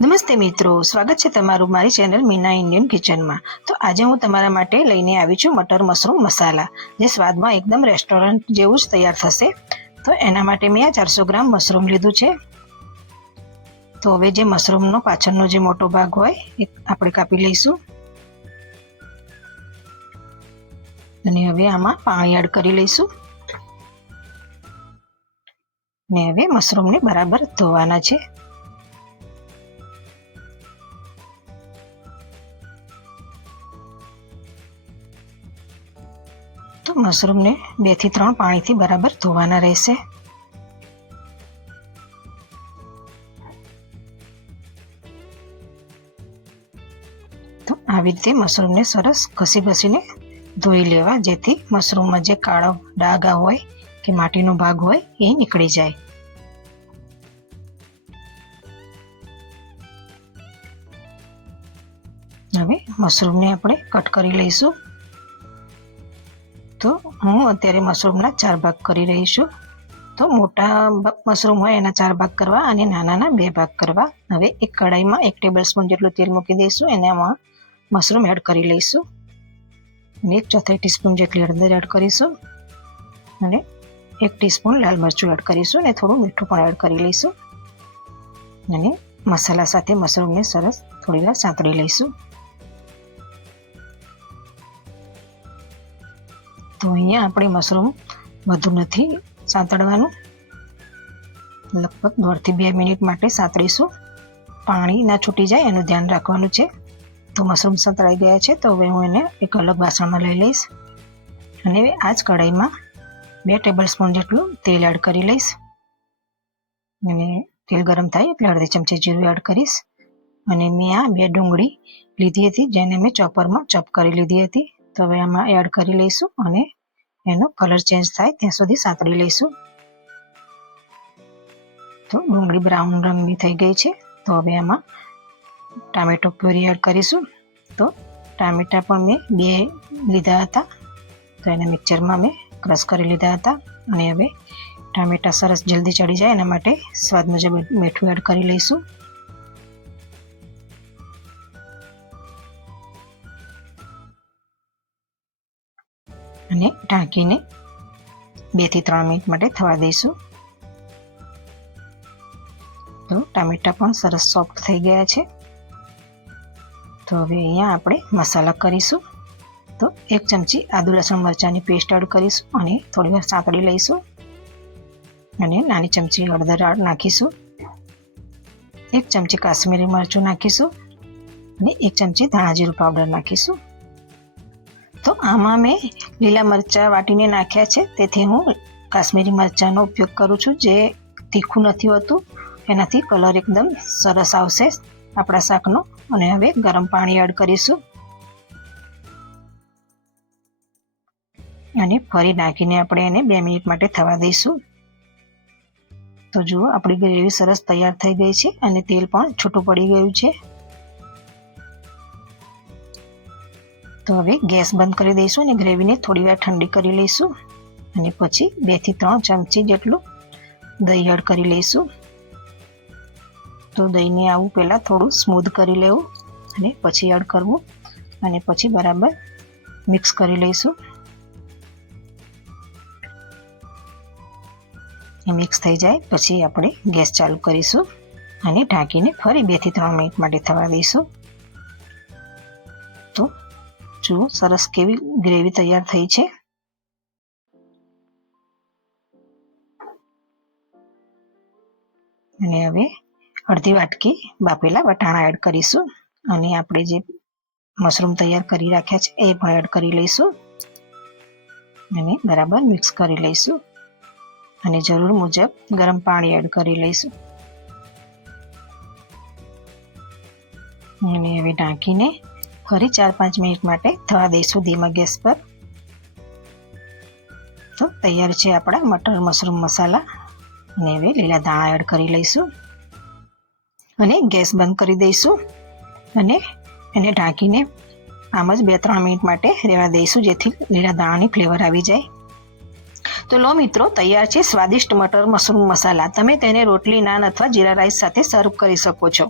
નમસ્તે મિત્રો, સ્વાગત છે તમારું મારી ચેનલ મીના ઇન્ડિયન કિચનમાં। તો આજે હું તમારા માટે લઈને આવી છું મટર મશરૂમ મસાલા, જે સ્વાદમાં એકદમ રેસ્ટોરન્ટ જેવું જ તૈયાર થશે। તો એના માટે મેં આ 400 ગ્રામ મશરૂમ લીધું છે। તો હવે જે મશરૂમનો પાછળનો જે મોટો ભાગ હોય એ આપણે કાપી લઈશું અને હવે આમાં પાણી એડ કરી લઈશું ને હવે મશરૂમને બરાબર ધોવાના છે। તો મશરૂમને 2 થી 3 પાણીથી બરાબર ધોવાના રહેશે। તો આવી રીતે મશરૂમને સરસ ઘસીને ધોઈ લેવા, જેથી મશરૂમમાં જે કાળો ડાઘા હોય કે માટીનો ભાગ હોય એ નીકળી જાય। હવે મશરૂમને આપણે કટ કરી લઈશું। તો હું અત્યારે મશરૂમના 4 ભાગ કરી રહી છું। તો મોટા મશરૂમ હોય એના 4 ભાગ કરવા અને નાનાના 2 ભાગ કરવા। હવે એક કઢાઈમાં 1 ટેબલસ્પૂન જેટલું તેલ મૂકી દઈશું, એનામાં મશરૂમ એડ કરી લઈશું અને 1/4 ટીસ્પૂન જેટલી હળદર એડ કરીશું અને 1 ટીસ્પૂન લાલ મરચું એડ કરીશું અને થોડું મીઠું પણ એડ કરી લઈશું અને મસાલા સાથે મશરૂમને સરસ થોડી વાર સાંતળી લઈશું। તો અહીંયા આપણે મશરૂમ વધુ નથી સાંતળવાનું, લગભગ 1.5 થી 2 મિનિટ માટે સાંતળીશું। પાણી ના છૂટી જાય એનું ધ્યાન રાખવાનું છે। તો મશરૂમ સાંતળાઈ ગયા છે, તો હવે હું એને એક અલગ વાસણમાં લઈ લઈશ અને આ જ કઢાઈમાં 2 ટેબલસ્પૂન જેટલું તેલ એડ કરી લઈશ અને તેલ ગરમ થાય એટલે અડધી ચમચી જીરું એડ કરીશ અને મેં આ 2 ડુંગળી લીધી હતી, જેને મેં ચોપરમાં ચોપ કરી લીધી હતી। તો હવે આમાં એડ કરી લઈશું અને એનો કલર ચેન્જ થાય ત્યાં સુધી સાંતળી લઈશું। તો ડુંગળી બ્રાઉન રંગની થઈ ગઈ છે, તો હવે આમાં ટામેટો પ્યુરી એડ કરીશું। તો ટામેટા પણ મેં 2 લીધા હતા, તો એને મિક્સરમાં મેં ક્રશ કરી લીધા હતા અને હવે ટામેટા સરસ જલ્દી ચડી જાય એના માટે સ્વાદ મુજબ મીઠું એડ કરી લઈશું અને ઢાંકીને 2 થી 3 મિનિટ માટે થવા દઈશું। તો ટામેટા પણ સરસ સોફ્ટ થઈ ગયા છે। તો હવે અહીંયા આપણે મસાલા કરીશું। તો 1 ચમચી આદુ લસણ મરચાંની પેસ્ટ એડ કરીશું અને થોડી વાર સાંતળી લઈશું અને નાની ચમચી હળદર નાખીશું, 1 ચમચી કાશ્મીરી મરચું નાખીશું અને 1 ચમચી ધાણા જીરું પાવડર નાખીશું। તો આમાં મેં લીલા મરચાં વાટીને નાખ્યા છે, તેથી હું કાશ્મીરી મરચાંનો ઉપયોગ કરું છું, જે તીખું નથી હોતું, એનાથી કલર એકદમ સરસ આવશે આપણા શાકનો। અને હવે ગરમ પાણી એડ કરીશું અને ફરી નાખીને આપણે એને 2 મિનિટ માટે થવા દઈશું। તો જુઓ, આપણી ગ્રેવી સરસ તૈયાર થઈ ગઈ છે અને તેલ પણ છૂટું પડી ગયું છે। તો હવે ગેસ બંધ કરી દઈશું અને ગ્રેવીને થોડી વાર ઠંડી કરી લઈશું અને પછી 2 થી 3 ચમચી જેટલું દહીં એડ કરી લઈશું। તો દહીંને આવું પહેલાં થોડું સ્મૂધ કરી લેવું અને પછી એડ કરવું અને પછી બરાબર મિક્સ કરી લઈશું। મિક્સ થઈ જાય પછી આપણે ગેસ ચાલુ કરીશું અને ઢાંકીને ફરી 2 થી 3 મિનિટ માટે થવા દઈશું। તો જુઓ, સરસ કેવી ગ્રેવી તૈયાર થઈ છે। અને હવે અડધી વાટકી બાફેલા વટાણા એડ કરીશું અને આપણે જે મશરૂમ તૈયાર કરી રાખ્યા છે એ પણ એડ કરી લઈશું અને બરાબર મિક્સ કરી લઈશું અને જરૂર મુજબ ગરમ પાણી એડ કરી લઈશું અને હવે ઢાંકીને ફરી 4-5 મિનિટ માટે થવા દઈશું ધીમા ગેસ પર। તો તૈયાર છે આપણા મટર મશરૂમ મસાલા અને હવે લીલા ધાણા એડ કરી લઈશું અને ગેસ બંધ કરી દઈશું અને એને ઢાંકીને આમ જ 2-3 મિનિટ માટે રહેવા દઈશું, જેથી લીલા દાણાની ફ્લેવર આવી જાય। તો લો મિત્રો, તૈયાર છે સ્વાદિષ્ટ મટર મશરૂમ મસાલા। તમે તેને રોટલી, નાન અથવા જીરા રાઈસ સાથે સર્વ કરી શકો છો।